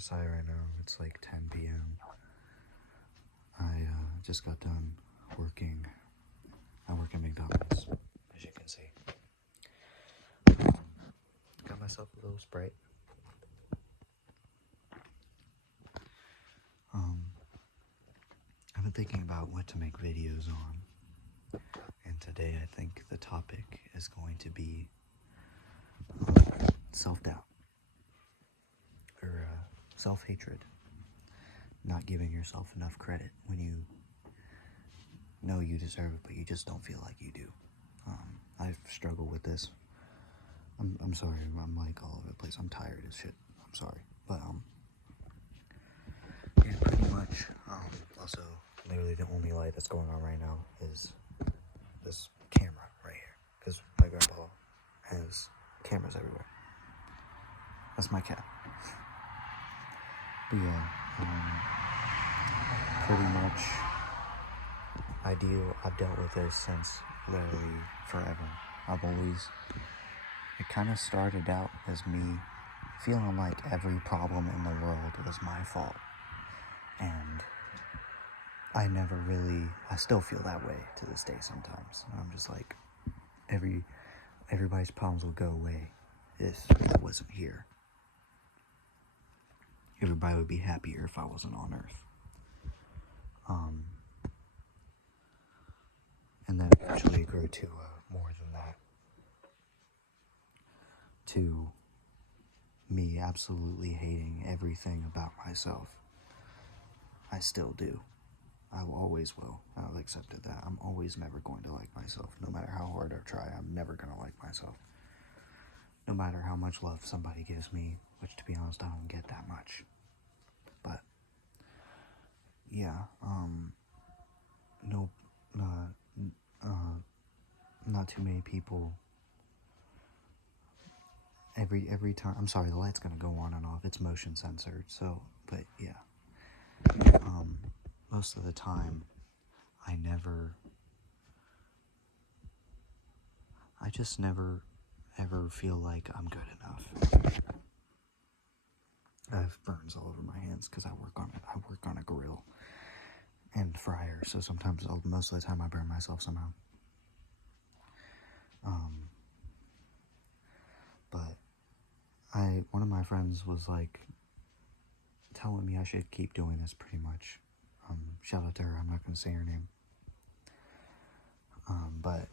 outside right now. It's like 10 p.m. I just got done working. I work at McDonald's, as you can see. Got myself a little Sprite. I've been thinking about what to make videos on, and today I think the topic is going to be self-doubt or self-hatred. Not giving yourself enough credit when you know you deserve it, but you just don't feel like you do. I've struggled with this. I'm sorry, I'm like all over the place. I'm tired as shit. I'm sorry. But, yeah, pretty much. Also, literally the only light that's going on right now is this camera right here. Because my grandpa has cameras everywhere. That's my cat. But yeah, pretty much, I've dealt with this since literally forever. It kind of started out as me feeling like every problem in the world was my fault. And I still feel that way to this day sometimes. I'm just like, everybody's problems will go away if I wasn't here. Everybody would be happier if I wasn't on Earth. And then eventually it grew to more than that. To me absolutely hating everything about myself. I still do. I always will. I've accepted that. I'm always never going to like myself. No matter how hard I try, I'm never going to like myself. No matter how much love somebody gives me, which to be honest, I don't get that much. But, yeah, not too many people. Every time, I'm sorry, the light's gonna go on and off. It's motion censored, so, but yeah. Most of the time, I just never ever feel like I'm good enough. I have burns all over my hands because I work on a grill and fryer, so sometimes, most of the time, I burn myself somehow. But one of my friends was like telling me I should keep doing this pretty much. Shout out to her, I'm not going to say her name. But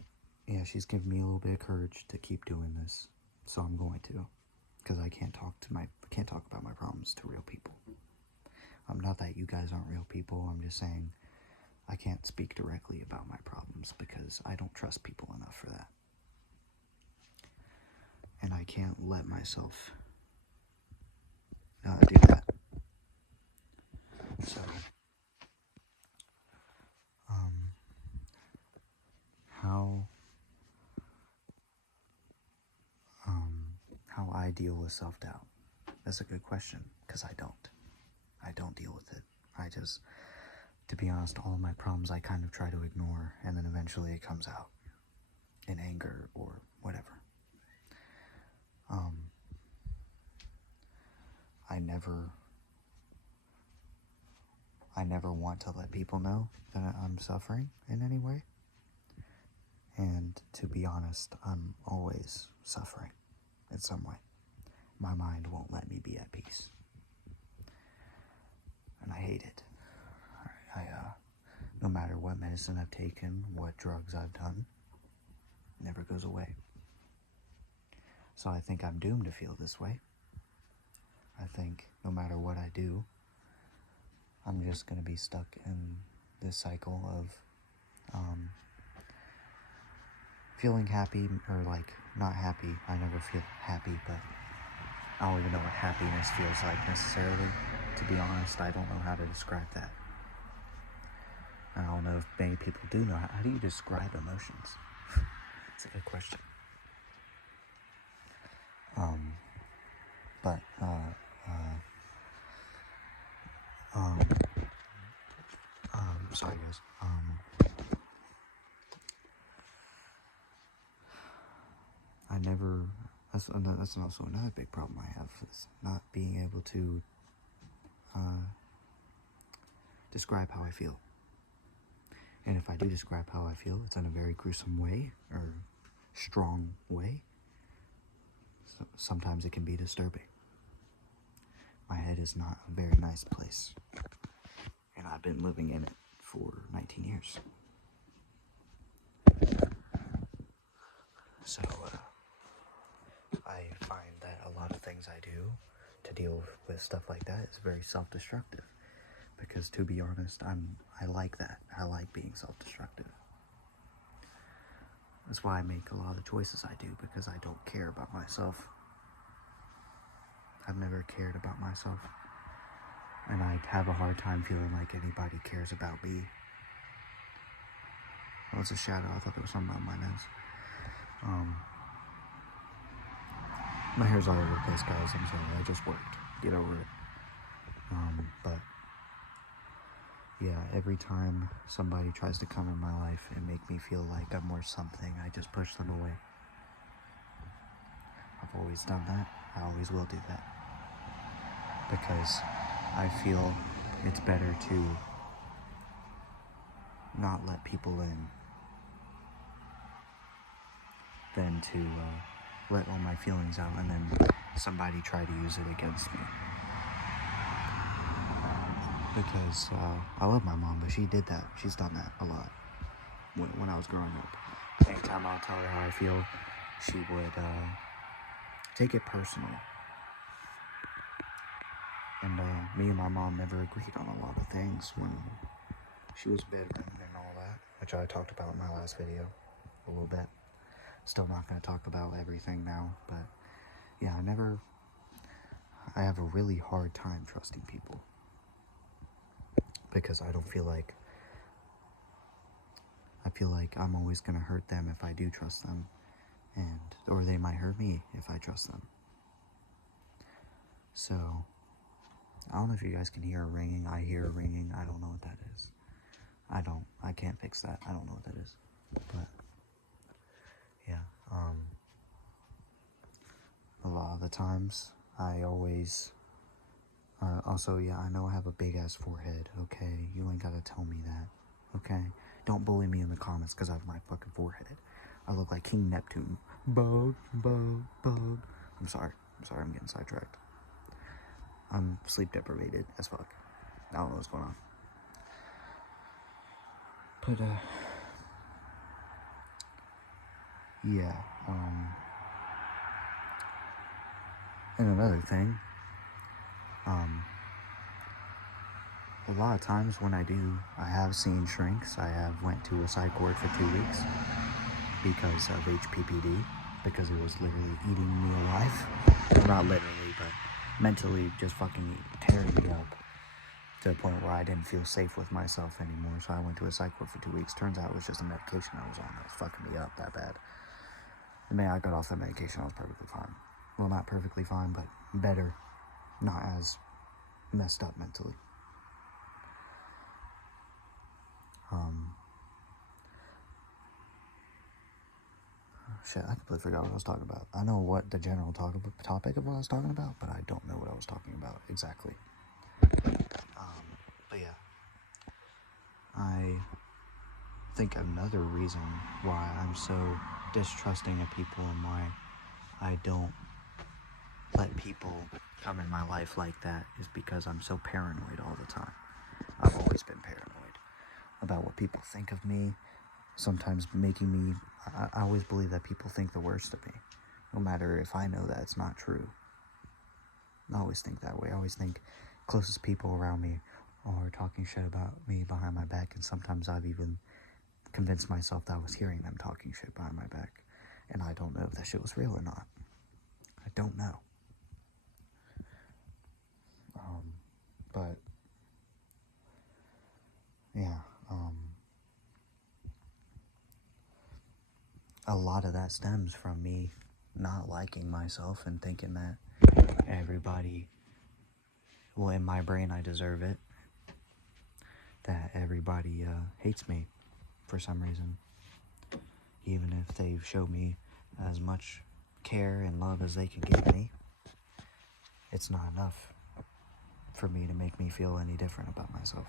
yeah, she's given me a little bit of courage to keep doing this, so I'm going to, because I can't talk about my problems to real people. Not that you guys aren't real people, I'm just saying I can't speak directly about my problems because I don't trust people enough for that. And I can't let myself do that. So, how I deal with self-doubt? That's a good question, because I don't deal with it. To be honest, all of my problems I kind of try to ignore, and then eventually it comes out in anger or whatever. I never want to let people know that I'm suffering in any way. And to be honest, I'm always suffering in some way. My mind won't let me be at peace. And I hate it. No matter what medicine I've taken, what drugs I've done, it never goes away. So I think I'm doomed to feel this way. I think no matter what I do, I'm just going to be stuck in this cycle of feeling happy, or like not happy. I never feel happy, but I don't even know what happiness feels like necessarily. To be honest, I don't know how to describe that. I don't know if many people do know. How do you describe emotions? It's a good question. But, sorry guys. That's also another big problem I have, is not being able to describe how I feel. And if I do describe how I feel, it's in a very gruesome way, or strong way. So sometimes it can be disturbing. My head is not a very nice place, and I've been living in it for 19 years. So, I find that a lot of things I do to deal with stuff like that is very self-destructive. Because to be honest, I like that. I like being self-destructive. That's why I make a lot of the choices I do, because I don't care about myself. I've never cared about myself. And I have a hard time feeling like anybody cares about me. Oh, it's a shadow. I thought there was something on my nose. My hair's all over the place, guys. I'm sorry. I just worked. Get over it. But yeah, every time somebody tries to come in my life and make me feel like I'm worth something, I just push them away. I've always done that. I always will do that. Because I feel it's better to not let people in than to let all my feelings out and then somebody try to use it against me. Because I love my mom, but she did that. She's done that a lot when I was growing up. Anytime I'll tell her how I feel, she would take it personal. And me and my mom never agreed on a lot of things when she was bedridden and all that, which I talked about in my last video a little bit. Still not going to talk about everything now, but yeah, I have a really hard time trusting people. Because I feel like I'm always going to hurt them if I do trust them, or they might hurt me if I trust them. So, I don't know if you guys can hear a ringing. I hear a ringing. I don't know what that is. I can't fix that. I don't know what that is. But, yeah, a lot of the times, I always, also, yeah, I know I have a big-ass forehead, okay? You ain't gotta tell me that, okay? Don't bully me in the comments because I have my fucking forehead. I look like King Neptune. Bug, bug, bug. I'm sorry, I'm getting sidetracked. I'm sleep deprivated as fuck. I don't know what's going on. But, yeah, and another thing, a lot of times when I have seen shrinks. I have went to a psych ward for 2 weeks because of HPPD, because it was literally eating me alive. Well, not literally, but mentally just fucking tearing me up to the point where I didn't feel safe with myself anymore. So I went to a psych ward for 2 weeks. Turns out it was just a medication I was on that was fucking me up that bad. And man, I got off that medication, I was perfectly fine. Well, not perfectly fine, but better. Not as messed up mentally. Shit, I completely forgot what I was talking about. I know what the general topic of what I was talking about, but I don't know what I was talking about exactly. But yeah, I think another reason why I'm so distrusting of people and why I don't let people come in my life like that is because I'm so paranoid all the time. I've always been paranoid about what people think of me, sometimes making me, I always believe that people think the worst of me, no matter if I know that it's not true. I always think that way. I always think closest people around me are talking shit about me behind my back, and sometimes I've even convinced myself that I was hearing them talking shit behind my back, and I don't know if that shit was real or not. I don't know. But yeah, a lot of that stems from me not liking myself and thinking that everybody, well, in my brain I deserve it, that everybody hates me for some reason, even if they've showed me as much care and love as they can give me. It's not enough. for me to make me feel any different about myself.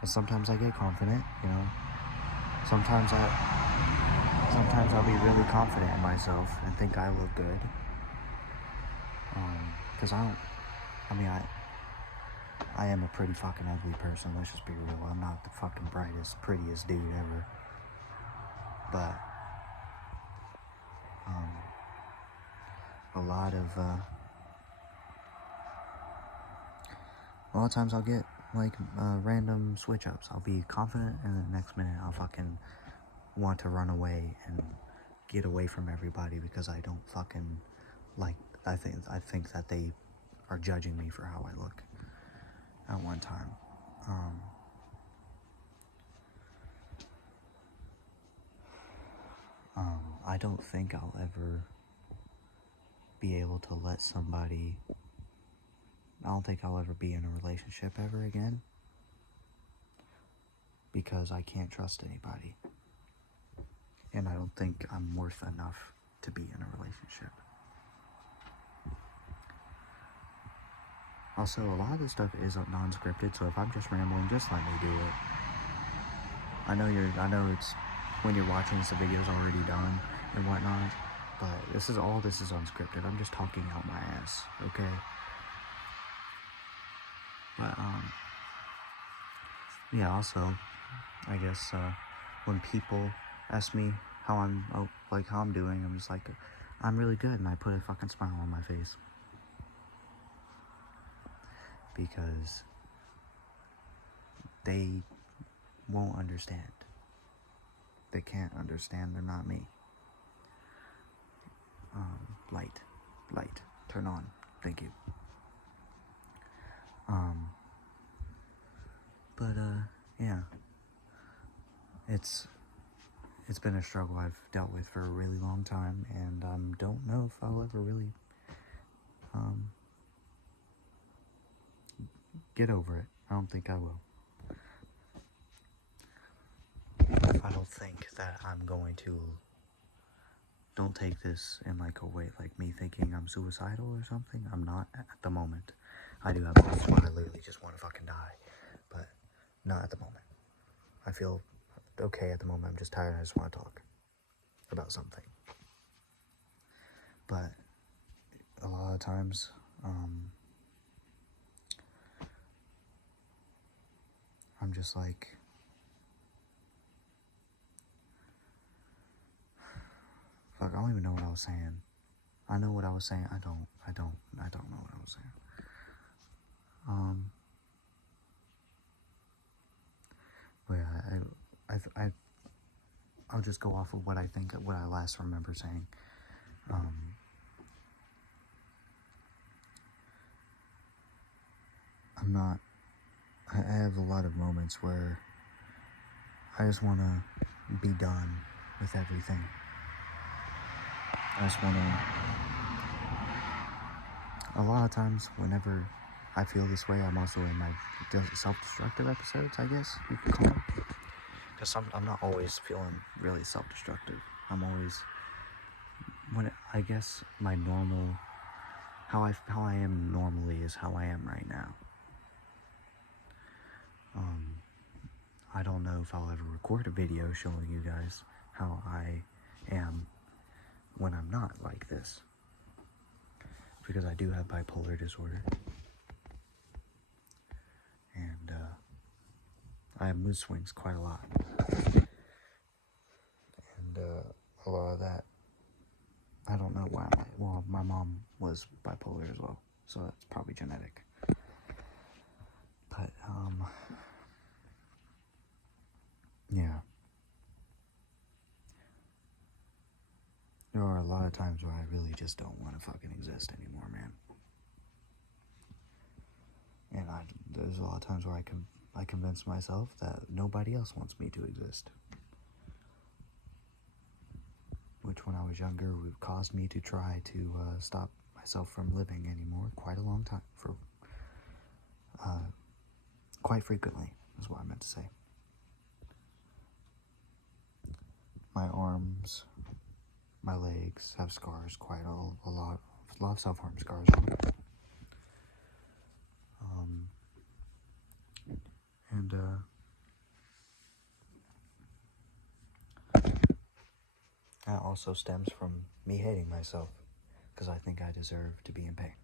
And sometimes I get confident, you know. Sometimes I'll be really confident in myself and think I look good. Because I am a pretty fucking ugly person, let's just be real. I'm not the fucking brightest, prettiest dude ever. But, a lot of times I'll get, like, random switch-ups. I'll be confident, and the next minute I'll fucking want to run away and get away from everybody because I don't fucking like, I think that they are judging me for how I look at one time. I don't think I'll ever be able to let somebody, I don't think I'll ever be in a relationship ever again because I can't trust anybody. And I don't think I'm worth enough to be in a relationship. Also, a lot of this stuff is non-scripted, so if I'm just rambling, just let me do it. I know it's, when you're watching this, the video's already done and whatnot, but this is unscripted. I'm just talking out my ass, okay? But, yeah, also, I guess, when people ask me how I'm doing, I'm just like, I'm really good, and I put a fucking smile on my face. Because they won't understand. They can't understand, they're not me. Light, turn on, thank you. Yeah. It's been a struggle I've dealt with for a really long time, and don't know if I'll ever really, get over it. I don't think I will. I don't think that I'm going to. Don't take this in like a way like me thinking I'm suicidal or something. I'm not at the moment. I do have moments where I literally just want to fucking die, but not at the moment. I feel okay at the moment. I'm just tired and I just want to talk about something. But a lot of times, I'm just like, fuck, I don't even know what I was saying. I know what I was saying. I don't know what I was saying. But yeah, I'll just go off of what I last remember saying. I have a lot of moments where I just want to be done with everything. I just want to, a lot of times whenever I feel this way, I'm also in my self-destructive episodes, I guess you could call it. Because I'm not always feeling really self-destructive. I'm always, I guess my normal, how I am normally is how I am right now. I don't know if I'll ever record a video showing you guys how I am when I'm not like this. Because I do have bipolar disorder. And, I have mood swings quite a lot. And, a lot of that, I don't know why my mom was bipolar as well. So that's probably genetic. But, yeah. There are a lot of times where I really just don't want to fucking exist anymore, man. And there's a lot of times where I convince myself that nobody else wants me to exist. Which, when I was younger, caused me to try to stop myself from living anymore quite a long time. Quite frequently, is what I meant to say. My arms, my legs have scars, quite a lot of self-harm scars on them. And, that also stems from me hating myself, because I think I deserve to be in pain.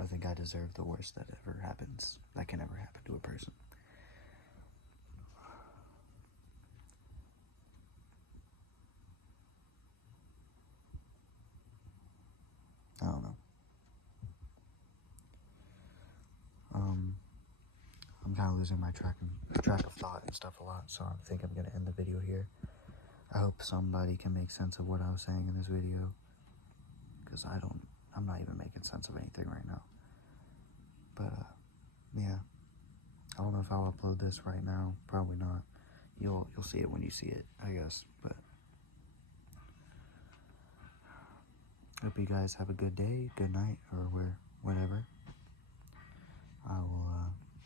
I think I deserve the worst that ever happens, that can ever happen to a person. I don't know. I'm kind of losing my track of thought and stuff a lot, so I think I'm gonna end the video here. I hope somebody can make sense of what I was saying in this video, because I'm not even making sense of anything right now. But, yeah. I don't know if I'll upload this right now. Probably not. You'll see it when you see it, I guess. But hope you guys have a good day, good night, or whatever.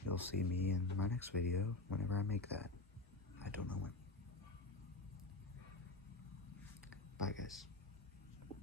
You'll see me in my next video whenever I make that. I don't know when. Bye, guys.